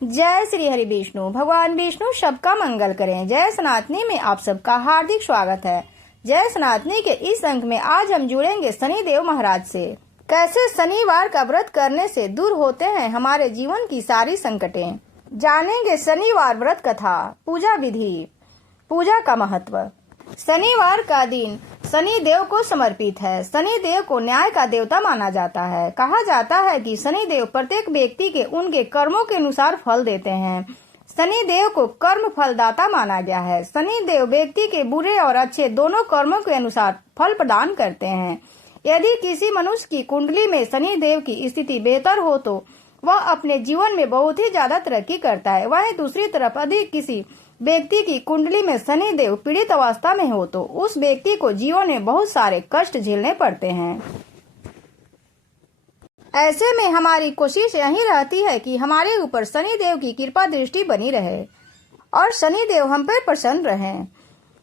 जय श्री हरि विष्णु। भगवान विष्णु सबका मंगल करें। जय सनातनी में आप सबका हार्दिक स्वागत है। जय सनातनी के इस अंक में आज हम जुड़ेंगे शनि देव महाराज से। कैसे शनिवार का व्रत करने से दूर होते हैं हमारे जीवन की सारी संकटें। जानेंगे शनिवार व्रत कथा, पूजा विधि, पूजा का महत्व। शनिवार का दिन शनि देव को समर्पित है। शनि देव को न्याय का देवता माना जाता है। कहा जाता है कि शनि देव प्रत्येक व्यक्ति के उनके कर्मों के अनुसार फल देते हैं। शनि देव को कर्म फलदाता माना गया है। शनि देव व्यक्ति के बुरे और अच्छे दोनों कर्मों के अनुसार फल प्रदान करते हैं। यदि किसी मनुष्य की कुंडली में शनि देव की स्थिति बेहतर हो तो वह अपने जीवन में बहुत ही ज्यादा तरक्की करता है। वहीं दूसरी तरफ यदि किसी व्यक्ति की कुंडली में शनि देव पीड़ित अवस्था में हो तो उस व्यक्ति को जीवन में बहुत सारे कष्ट झेलने पड़ते हैं। ऐसे में हमारी कोशिश यही रहती है कि हमारे ऊपर शनि देव की कृपा दृष्टि बनी रहे और शनि देव हम पर प्रसन्न रहें।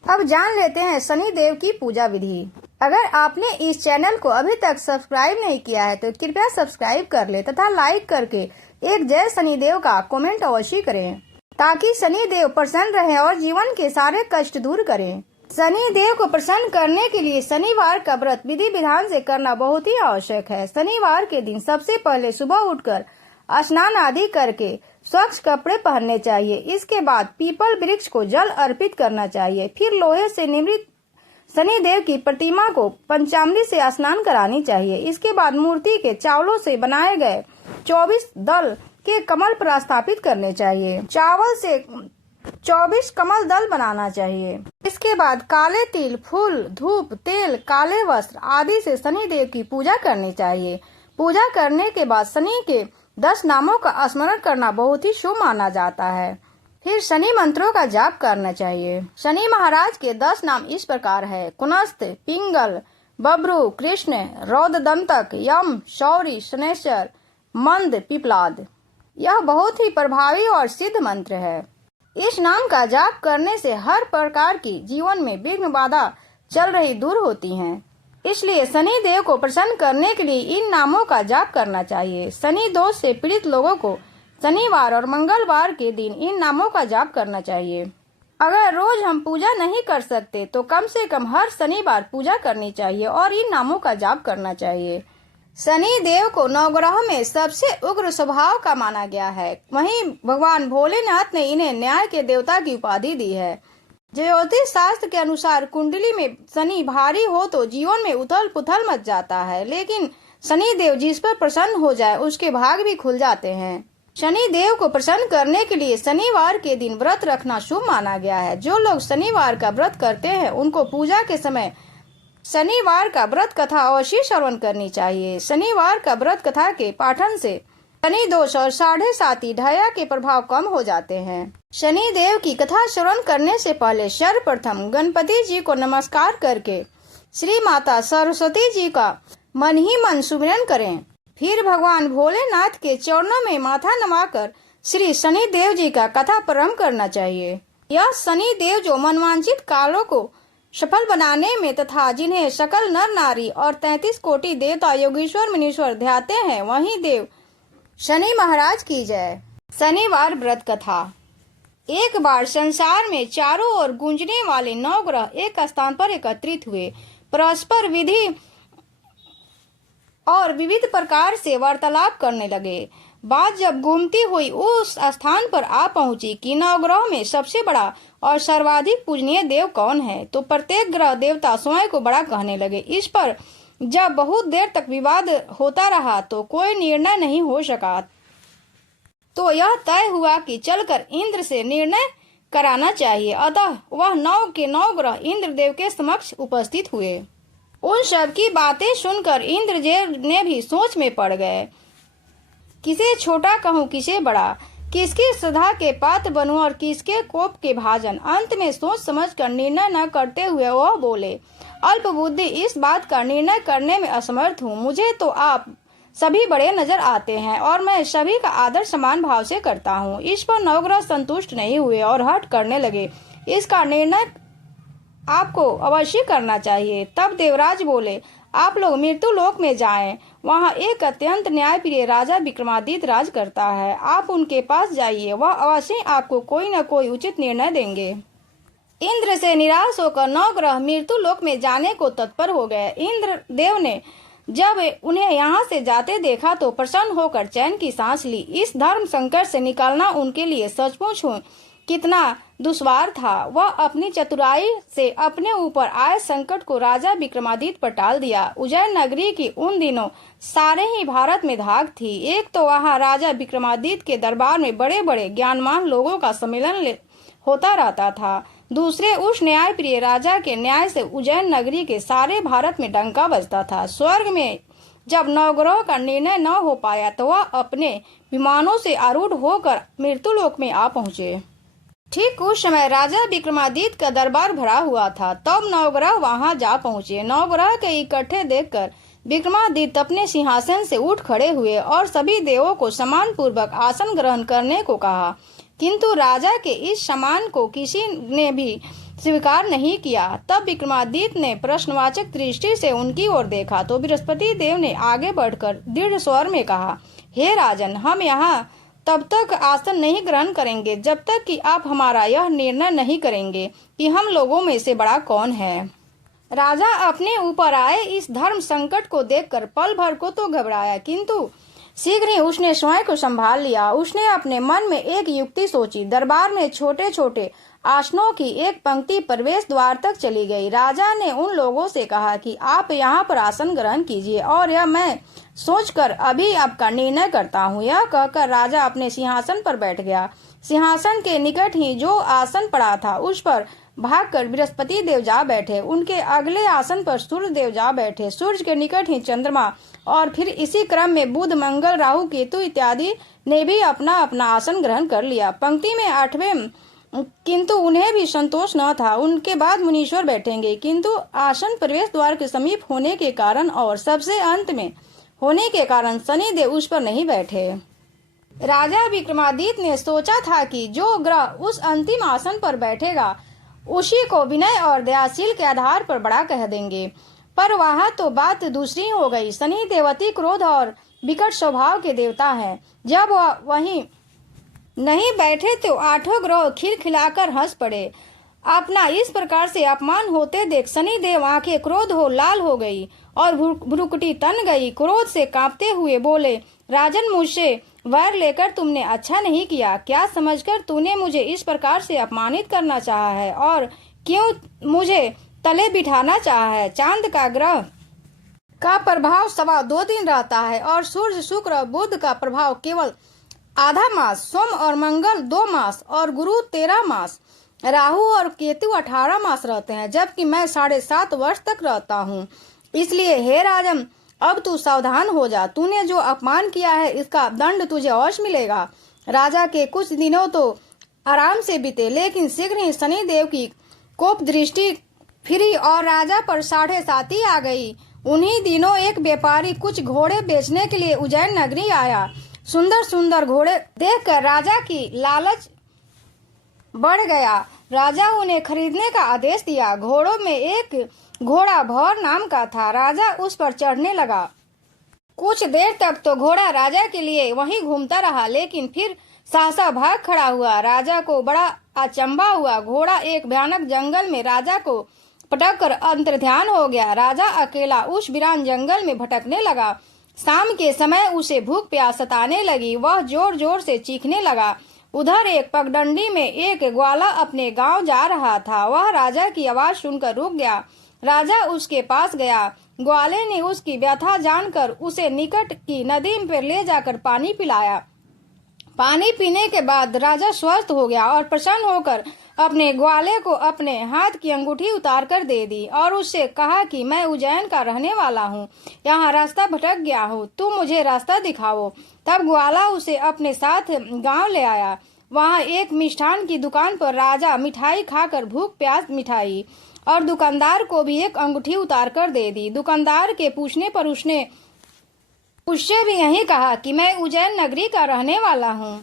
अब जान लेते हैं शनि देव की पूजा विधि। अगर आपने इस चैनल को अभी तक सब्सक्राइब नहीं किया है तो कृपया सब्सक्राइब कर ले तथा लाइक करके एक जय शनि देव का कमेंट अवश्य करें ताकि शनि देव प्रसन्न रहे और जीवन के सारे कष्ट दूर करें। शनि देव को प्रसन्न करने के लिए शनिवार का व्रत विधि विधान से करना बहुत ही आवश्यक है। शनिवार के दिन सबसे पहले सुबह उठकर स्नान आदि करके स्वच्छ कपड़े पहनने चाहिए। इसके बाद पीपल वृक्ष को जल अर्पित करना चाहिए। फिर लोहे से निर्मित शनि देव की प्रतिमा को पंचामृत से स्नान करानी चाहिए। इसके बाद मूर्ति के चावलों से बनाए गए 24 दल के कमल पर स्थापित करने चाहिए। चावल से 24 कमल दल बनाना चाहिए। इसके बाद काले तिल, फूल, धूप, तेल, काले वस्त्र आदि से शनि देव की पूजा करनी चाहिए। पूजा करने के बाद शनि के 10 नामों का स्मरण करना बहुत ही शुभ माना जाता है। फिर शनि मंत्रों का जाप करना चाहिए। शनि महाराज के 10 नाम इस प्रकार है: कुनस्त, पिंगल, बब्रू, कृष्ण, रौद्रदंतक, यम, शौरी, शनेश्वर, मंद, पिपलाद। यह बहुत ही प्रभावी और सिद्ध मंत्र है। इस नाम का जाप करने से हर प्रकार की जीवन में विघ्न बाधा चल रही दूर होती हैं। इसलिए शनि देव को प्रसन्न करने के लिए इन नामों का जाप करना चाहिए। शनि दोष से पीड़ित लोगों को शनिवार और मंगलवार के दिन इन नामों का जाप करना चाहिए। अगर रोज हम पूजा नहीं कर सकते तो कम से कम हर शनिवार पूजा करनी चाहिए और इन नामों का जाप करना चाहिए। शनि देव को नवग्रहों में सबसे उग्र स्वभाव का माना गया है। वहीं भगवान भोलेनाथ ने इन्हें न्याय के देवता की उपाधि दी है। ज्योतिष शास्त्र के अनुसार कुंडली में शनि भारी हो तो जीवन में उथल पुथल मच जाता है, लेकिन शनि देव जिस पर प्रसन्न हो जाए उसके भाग भी खुल जाते हैं। शनि देव को प्रसन्न करने के लिए शनिवार के दिन व्रत रखना शुभ माना गया है। जो लोग शनिवार का व्रत करते हैं उनको पूजा के समय शनिवार का व्रत कथा अवश्य श्रवण करनी चाहिए। शनिवार का व्रत कथा के पाठन से शनि दोष और 7.5 ढाया के प्रभाव कम हो जाते हैं। शनि देव की कथा श्रवण करने से पहले सर्वप्रथम गणपति जी को नमस्कार करके श्री माता सरस्वती जी का मन ही मन सुमिरन करें। फिर भगवान भोलेनाथ के चरणों में माथा नवाकर श्री शनि देव जी का कथा प्रारंभ करना चाहिए। यह शनि देव जो मनवांछित कालों को सफल बनाने में तथा जिन्हें सकल नर नारी और 33 कोटि देवता योगीश्वर मुनीश्वर ध्याते हैं, वही देव शनि महाराज की जय। शनिवार व्रत कथा। एक बार संसार में चारों ओर गूंजने वाले 9 ग्रह एक स्थान पर एकत्रित हुए, परस्पर विधि और विविध प्रकार से वार्तालाप करने लगे। बात जब घूमती हुई उस स्थान पर आ पहुंची कि 9 ग्रहों में सबसे बड़ा और सर्वाधिक पूजनीय देव कौन है, तो प्रत्येक ग्रह देवता स्वयं को बड़ा कहने लगे। इस पर जब बहुत देर तक विवाद होता रहा तो कोई निर्णय नहीं हो सका। तो यह तय हुआ कि चलकर इंद्र से निर्णय कराना चाहिए। अतः वह 9 के 9 ग्रह इंद्र देव के समक्ष उपस्थित हुए। उन सब की बातें सुनकर इंद्र देव ने भी सोच में पड़ गए, किसे छोटा कहूँ किसे बड़ा, किसकी श्रद्धा के पात्र बनूं और किसके कोप के भाजन। अंत में सोच समझकर निर्णय न करते हुए वह बोले, अल्प बुद्धि, इस बात का निर्णय करने में असमर्थ हूँ। मुझे तो आप सभी बड़े नजर आते हैं और मैं सभी का आदर समान भाव से करता हूँ। इस पर 9 ग्रह संतुष्ट नहीं हुए और हट करने लगे। इसका निर्णय आपको अवश्य करना चाहिए। तब देवराज बोले, आप लोग मृत्यु लोक में जाएं। वहाँ एक अत्यंत न्यायप्रिय राजा विक्रमादित्य राज करता है। आप उनके पास जाइए, वह अवश्य आपको कोई न कोई उचित निर्णय देंगे। इंद्र से निराश होकर नवग्रह मृत्यु लोक में जाने को तत्पर हो गए। इंद्र देव ने जब उन्हें यहाँ से जाते देखा तो प्रसन्न होकर चैन की सांस ली। इस धर्म संकट से निकलना उनके लिए सचमुच कितना दुश्वार था। वह अपनी चतुराई से अपने ऊपर आए संकट को राजा विक्रमादित्य पर टाल दिया। उज्जैन नगरी की उन दिनों सारे ही भारत में धाक थी। एक तो वहाँ राजा विक्रमादित्य के दरबार में बड़े बड़े ज्ञानवान लोगों का सम्मेलन होता रहता था, दूसरे उस न्याय प्रिय राजा के न्याय से उज्जैन नगरी के सारे भारत में डंका बजता था। स्वर्ग में जब नवग्रह का निर्णय न हो पाया तो वह अपने विमानों से आरूढ़ होकर मृत्युलोक में आ पहुँचे। ठीक उस समय राजा विक्रमादित्य का दरबार भरा हुआ था। तब नवग्रह वहां जा पहुंचे। नवग्रह के इकट्ठे देखकर विक्रमादित्य अपने सिंहासन से उठ खड़े हुए और सभी देवों को सम्मान पूर्वक आसन ग्रहण करने को कहा, किंतु राजा के इस सम्मान को किसी ने भी स्वीकार नहीं किया। तब विक्रमादित्य ने प्रश्नवाचक दृष्टि से उनकी ओर देखा तो बृहस्पति देव ने आगे बढ़कर दृढ़ स्वर में कहा, हे राजन, हम यहाँ तब तक आसन नहीं ग्रहण करेंगे जब तक कि आप हमारा यह निर्णय नहीं करेंगे कि हम लोगों में से बड़ा कौन है। राजा अपने ऊपर आए इस धर्म संकट को देखकर पल भर को तो घबराया, किंतु शीघ्र ही उसने स्वयं को संभाल लिया। उसने अपने मन में एक युक्ति सोची। दरबार में छोटे छोटे आसनों की एक पंक्ति प्रवेश द्वार तक चली गई। राजा ने उन लोगों से कहा कि आप यहाँ पर आसन ग्रहण कीजिए और यह मैं सोचकर अभी आपका निर्णय करता हूँ। यह कहकर राजा अपने सिंहासन पर बैठ गया। सिंहासन के निकट ही जो आसन पड़ा था उस पर भागकर बृहस्पति देव जा बैठे। उनके अगले आसन पर सूर्य देव जा बैठे। सूर्य के निकट ही चंद्रमा और फिर इसी क्रम में बुध, मंगल, राहु, केतु इत्यादि ने भी अपना अपना आसन ग्रहण कर लिया। पंक्ति में 8वें, किंतु उन्हें भी संतोष न था। उनके बाद मुनीश्वर बैठेंगे, किंतु आसन प्रवेश द्वार के समीप होने के कारण और सबसे अंत में होने के कारण शनिदेव उस पर नहीं बैठे। राजा विक्रमादित्य ने सोचा था कि जो ग्रह उस अंतिम आसन पर बैठेगा उसी को विनय और दयाशील के आधार पर बड़ा कह देंगे, पर वहाँ तो बात दूसरी हो गई। शनि देवती क्रोध और विकट स्वभाव के देवता हैं। जब वह वहीं नहीं बैठे तो 8 ग्रह खिलखिलाकर हंस पड़े। अपना इस प्रकार से अपमान होते देख शनि देव आंखें क्रोध हो लाल हो गई और भ्रुकुटी तन गई। क्रोध से कांपते हुए बोले, राजन, मुझसे वैर लेकर तुमने अच्छा नहीं किया। क्या समझकर तूने मुझे इस प्रकार से अपमानित करना चाहा है और क्यों मुझे तले बिठाना चाहा है। चांद का ग्रह का प्रभाव 2.25 दिन रहता है और सूर्य, शुक्र, बुध का प्रभाव केवल आधा मास, सोम और मंगल 2 मास और गुरु 13 मास, राहु और केतु 18 मास रहते हैं, जबकि मैं 7.5 वर्ष तक रहता हूँ। इसलिए हे राजन, अब तू सावधान हो जा। तूने जो अपमान किया है इसका दंड तुझे अवश्य मिलेगा। राजा के कुछ दिनों तो आराम से बीते, लेकिन शीघ्र ही शनि देव की कोप दृष्टि फिरी और राजा पर 7.5 आ गई। उन्हीं दिनों एक व्यापारी कुछ घोड़े बेचने के लिए उज्जैन नगरी आया। सुंदर सुंदर घोड़े देखकर राजा की लालच बढ़ गया। राजा उन्हें खरीदने का आदेश दिया। घोड़ों में एक घोड़ा भौर नाम का था। राजा उस पर चढ़ने लगा। कुछ देर तक तो घोड़ा राजा के लिए वहीं घूमता रहा, लेकिन फिर सहसा भाग खड़ा हुआ। राजा को बड़ा अचंभा हुआ। घोड़ा एक भयानक जंगल में राजा को पटक कर अंतर्ध्यान हो गया। राजा अकेला उस वीरान जंगल में भटकने लगा। शाम के समय उसे भूख प्यास सताने लगी। वह जोर जोर से चीखने लगा। उधर एक पगडंडी में एक ग्वाला अपने गांव जा रहा था। वह राजा की आवाज सुनकर रुक गया। राजा उसके पास गया। ग्वाले ने उसकी व्यथा जानकर उसे निकट की नदी पर ले जाकर पानी पिलाया। पानी पीने के बाद राजा स्वस्थ हो गया और प्रसन्न होकर अपने ग्वाले को अपने हाथ की अंगूठी उतार कर दे दी और उससे कहा कि मैं उज्जैन का रहने वाला हूँ, यहाँ रास्ता भटक गया हूँ, तुम मुझे रास्ता दिखाओ। तब ग्वाला उसे अपने साथ गांव ले आया। वहाँ एक मिष्ठान की दुकान पर राजा मिठाई खाकर भूख प्यास मिठाई और दुकानदार को भी एक अंगूठी उतार कर दे दी। दुकानदार के पूछने पर उसने उससे भी यही कहा कि मैं उज्जैन नगरी का रहने वाला हूँ।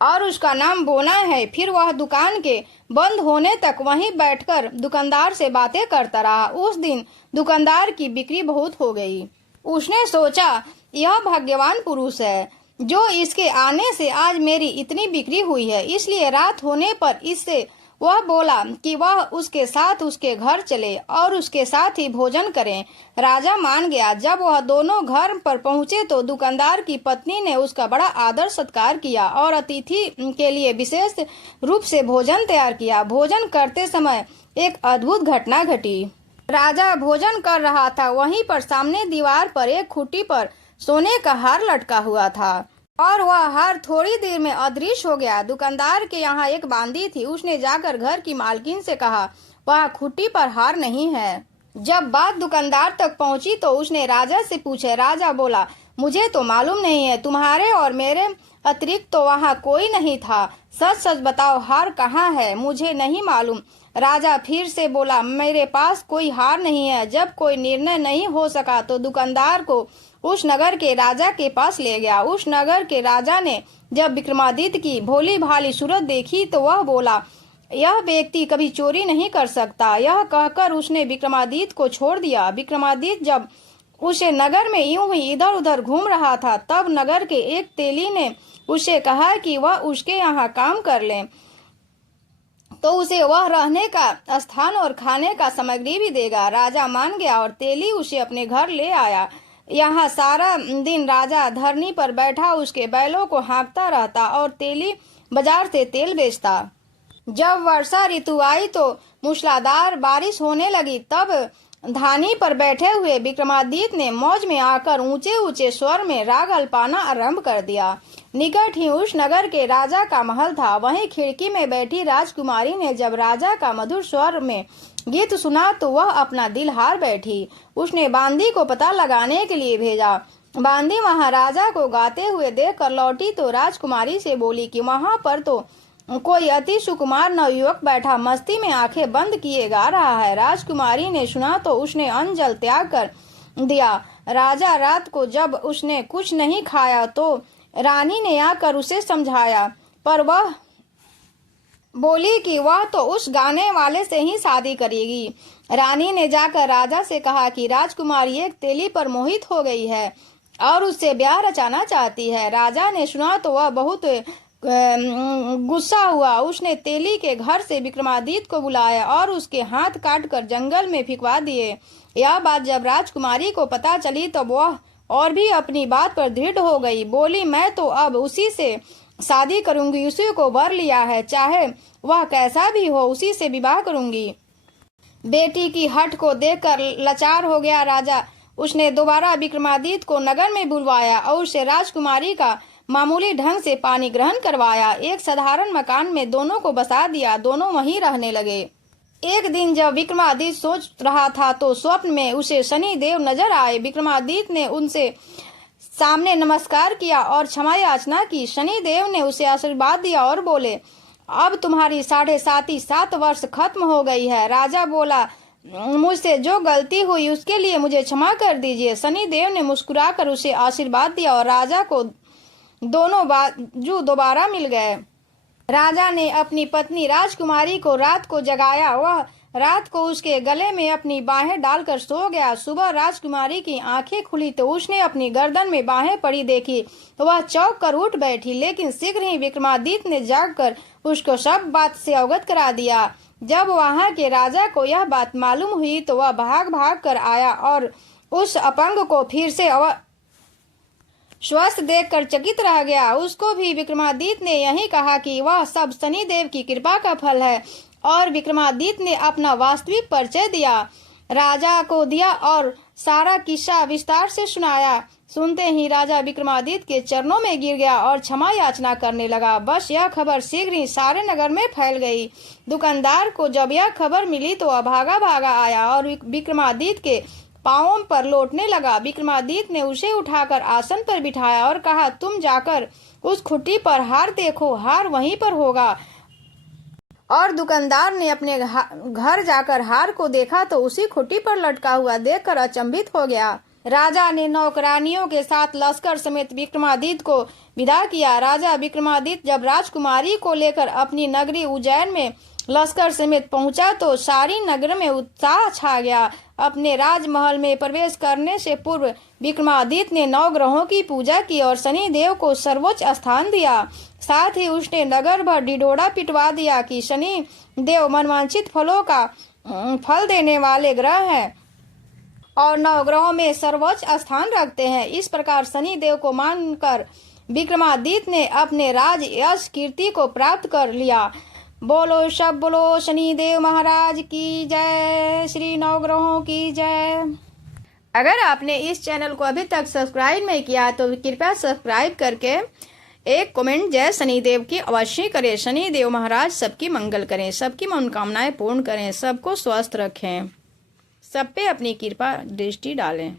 और उसका नाम बोना है। फिर वह दुकान के बंद होने तक वहीं बैठकर दुकानदार से बातें करता रहा। उस दिन दुकानदार की बिक्री बहुत हो गई। उसने सोचा, यह भाग्यवान पुरुष है जो इसके आने से आज मेरी इतनी बिक्री हुई है। इसलिए रात होने पर इससे वह बोला कि वह उसके साथ उसके घर चले और उसके साथ ही भोजन करें। राजा मान गया। जब वह दोनों घर पर पहुंचे तो दुकानदार की पत्नी ने उसका बड़ा आदर सत्कार किया और अतिथि के लिए विशेष रूप से भोजन तैयार किया। भोजन करते समय एक अद्भुत घटना घटी। राजा भोजन कर रहा था, वहीं पर सामने दीवार पर एक खूंटी पर सोने का हार लटका हुआ था और वह हार थोड़ी देर में अदृश्य हो गया। दुकानदार के यहाँ एक बांदी थी। उसने जाकर घर की मालकिन से कहा, वह खूंटी पर हार नहीं है। जब बात दुकानदार तक पहुंची तो उसने राजा से पूछे। राजा बोला, मुझे तो मालूम नहीं है, तुम्हारे और मेरे अतिरिक्त तो वहाँ कोई नहीं था। सच सच बताओ, हार कहाँ है? मुझे नहीं मालूम। राजा फिर से बोला, मेरे पास कोई हार नहीं है। जब कोई निर्णय नहीं हो सका तो दुकानदार को उस नगर के राजा के पास ले गया। उस नगर के राजा ने जब विक्रमादित्य की भोली भाली सूरत देखी तो वह बोला, यह व्यक्ति कभी चोरी नहीं कर सकता। यह कहकर उसने विक्रमादित्य को छोड़ दिया। विक्रमादित्य जब उसे नगर में यूं ही इधर उधर घूम रहा था तब नगर के एक तेली ने उसे कहा कि वह उसके यहाँ काम कर ले तो उसे वह रहने का स्थान और खाने का सामग्री भी देगा। राजा मान गया और तेली उसे अपने घर ले आया। यहाँ सारा दिन राजा धरनी पर बैठा उसके बैलों को हाँकता रहता और तेली बाजार से तेल बेचता। जब वर्षा ऋतु आई तो मूसलाधार बारिश होने लगी। तब धानी पर बैठे हुए विक्रमादित्य ने मौज में आकर ऊंचे ऊंचे स्वर में राग अल्पाना आरंभ कर दिया। निकट ही उस नगर के राजा का महल था। वहीं खिड़की में बैठी राजकुमारी ने जब राजा का मधुर स्वर में गीत सुना तो वह अपना दिल हार बैठी। उसने बांदी को पता लगाने के लिए भेजा। बांदी महाराजा को गाते हुए देखकर लौटी तो राजकुमारी से बोली कि वहां पर तो कोई अति सुकुमार नवयुवक बैठा मस्ती में आंखें बंद किए गा रहा है। राजकुमारी ने सुना तो उसने अन्न जल त्याग कर दिया। राजा रात को जब उसने कुछ नहीं खाया तो रानी ने आकर उसे समझाया, पर वह बोली कि वह तो उस गाने वाले से ही शादी करेगी। रानी ने जाकर राजा से कहा कि राजकुमारी एक तेली पर मोहित हो गई है और उससे ब्याह रचाना चाहती है। राजा ने सुना तो वह बहुत गुस्सा हुआ। उसने तेली के घर से विक्रमादित्य को बुलाया और उसके हाथ काटकर जंगल में फिकवा दिए। यह बात जब राजकुमारी को पता चली तब वह और भी अपनी बात पर दृढ़ हो गई। बोली, मैं तो अब उसी से शादी करूंगी। उसी को वर लिया है, चाहे वह कैसा भी हो, उसी से विवाह करूंगी। बेटी की हठ को देखकर लाचार हो गया राजा। उसने दोबारा विक्रमादित्य को नगर में बुलवाया और उसे राजकुमारी का मामूली ढंग से पानी ग्रहण करवाया। एक साधारण मकान में दोनों को बसा दिया। दोनों वहीं रहने लगे। एक दिन जब विक्रमादित्य सोच रहा था तो स्वप्न में उसे शनि देव नजर आए। विक्रमादित्य ने उनसे सामने नमस्कार किया और क्षमा याचना की। शनि देव ने उसे आशीर्वाद दिया और बोले, अब तुम्हारी 7.5 वर्ष खत्म हो गई है। राजा बोला, मुझसे जो गलती हुई उसके लिए मुझे क्षमा कर दीजिए। शनि देव ने मुस्कुराकर उसे आशीर्वाद दिया और राजा को दोनों बाजू दोबारा मिल गए। राजा ने अपनी पत्नी राजकुमारी को रात को जगाया। वह रात को उसके गले में अपनी बाहें डालकर सो गया। सुबह राजकुमारी की आंखें खुली तो उसने अपनी गर्दन में बाहें पड़ी देखी तो वह चौंक कर उठ बैठी। लेकिन शीघ्र ही विक्रमादित्य ने जागकर उसको सब बात से अवगत करा दिया। जब वहां के राजा को यह बात मालूम हुई तो वह भाग भाग कर आया और उस अपंग को फिर से स्वस्थ देखकर चकित रह गया। उसको भी विक्रमादित्य ने यही कहा कि वह सब शनिदेव की कृपा का फल है और विक्रमादित्य ने अपना वास्तविक परिचय दिया, राजा को दिया और सारा किस्सा विस्तार से सुनाया। सुनते ही राजा विक्रमादित्य के चरणों में गिर गया और क्षमा याचना करने लगा। बस यह खबर शीघ्र ही सारे नगर में फैल गई। दुकानदार को जब यह खबर मिली तो वह भागा भागा आया और विक्रमादित्य के पांवों पर लौटने लगा। विक्रमादित्य ने उसे उठाकर आसन पर बिठाया और कहा, तुम जाकर उस खुट्टी पर हार देखो, हार वहीं पर होगा। और दुकानदार ने अपने घर जाकर हार को देखा तो उसी खुट्टी पर लटका हुआ देखकर अचंभित हो गया। राजा ने नौकरानियों के साथ लश्कर समेत विक्रमादित्य को विदा किया। राजा विक्रमादित्य जब राजकुमारी को लेकर अपनी नगरी उज्जैन में लश्कर समेत पहुंचा तो सारी नगर में उत्साह छा गया। अपने राजमहल में प्रवेश करने से पूर्व विक्रमादित्य ने 9 ग्रहों की पूजा की और शनि देव को सर्वोच्च स्थान दिया। साथ ही उसने नगर भर ढिढोरा पिटवा दिया कि शनि देव मनवांछित फलों का फल देने वाले ग्रह हैं और 9 ग्रहों में सर्वोच्च स्थान रखते हैं। इस प्रकार शनि देव को मानकर विक्रमादित्य ने अपने राज यश कीर्ति को प्राप्त कर लिया। बोलो शनि देव महाराज की जय, श्री 9 ग्रहों की जय। अगर आपने इस चैनल को अभी तक सब्सक्राइब नहीं किया तो कृपया सब्सक्राइब करके एक कमेंट जय शनिदेव की अवश्य करें। शनि देव महाराज सबकी मंगल करें, सबकी मनोकामनाएं पूर्ण करें, सबको स्वस्थ रखें, सब पे अपनी कृपा दृष्टि डालें।